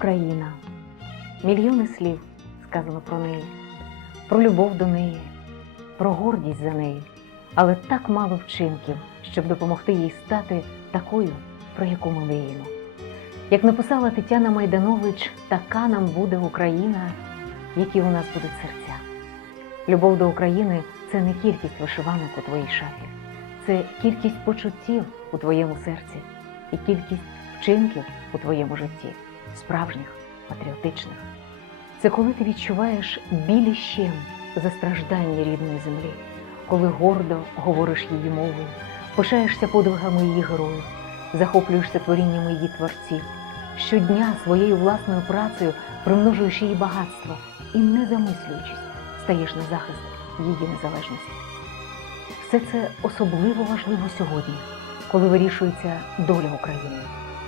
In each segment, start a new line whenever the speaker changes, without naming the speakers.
Україна. Мільйони слів сказано про неї, про любов до неї, про гордість за неї, але так мало вчинків, щоб допомогти їй стати такою, про яку ми мріємо. Як написала Тетяна Майданович, така нам буде Україна, які у нас будуть серця. Любов до України це не кількість вишиванок у твоїй шафі, це кількість почуттів у твоєму серці і кількість вчинків у твоєму житті, справжніх, патріотичних. Це коли ти відчуваєш білі щем за страждання рідної землі, коли гордо говориш її мовою, пишаєшся подвигами її героїв, захоплюєшся творіннями її творців, щодня своєю власною працею примножуєш її багатство і, не замислюючись, стаєш на захист її незалежності. Все це особливо важливо сьогодні, коли вирішується доля України.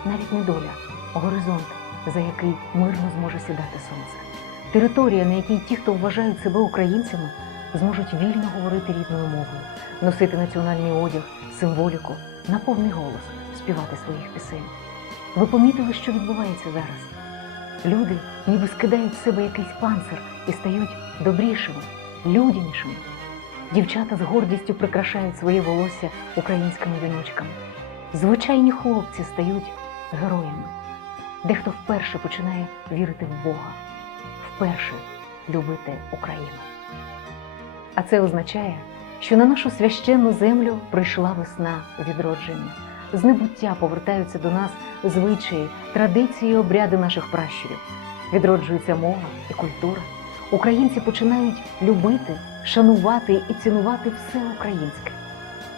Навіть не доля, а горизонт, за який мирно зможе сідати сонце. Територія, на якій ті, хто вважають себе українцями, зможуть вільно говорити рідною мовою, носити національний одяг, символіку, на повний голос співати своїх пісень. Ви помітили, що відбувається зараз? Люди ніби скидають з себе якийсь панцир і стають добрішими, людянішими. Дівчата з гордістю прикрашають своє волосся українськими віночками. Звичайні хлопці стають героями. Дехто вперше починає вірити в Бога, вперше любити Україну. А це означає, що на нашу священну землю прийшла весна відродження. З небуття повертаються до нас звичаї, традиції обряди наших пращурів. Відроджується мова і культура. Українці починають любити, шанувати і цінувати все українське.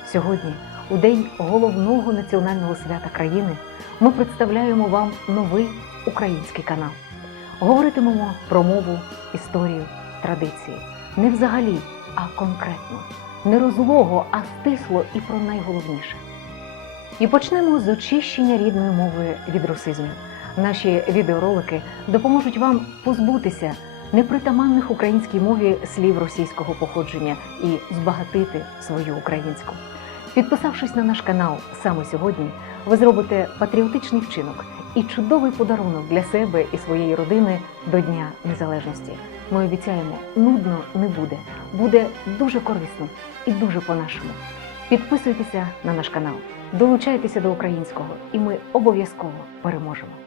Сьогодні, у день головного національного свята країни, ми представляємо вам новий український канал. Говоритимемо про мову, історію, традиції. Не взагалі, а конкретно, не розлого, а стисло і про найголовніше. І почнемо з очищення рідної мови від русизмів. Наші відеоролики допоможуть вам позбутися непритаманних українській мові слів російського походження і збагатити свою українську. Підписавшись на наш канал саме сьогодні, ви зробите патріотичний вчинок і чудовий подарунок для себе і своєї родини до Дня Незалежності. Ми обіцяємо, нудно не буде, буде дуже корисно і дуже по-нашому. Підписуйтеся на наш канал, долучайтеся до українського, і ми обов'язково переможемо.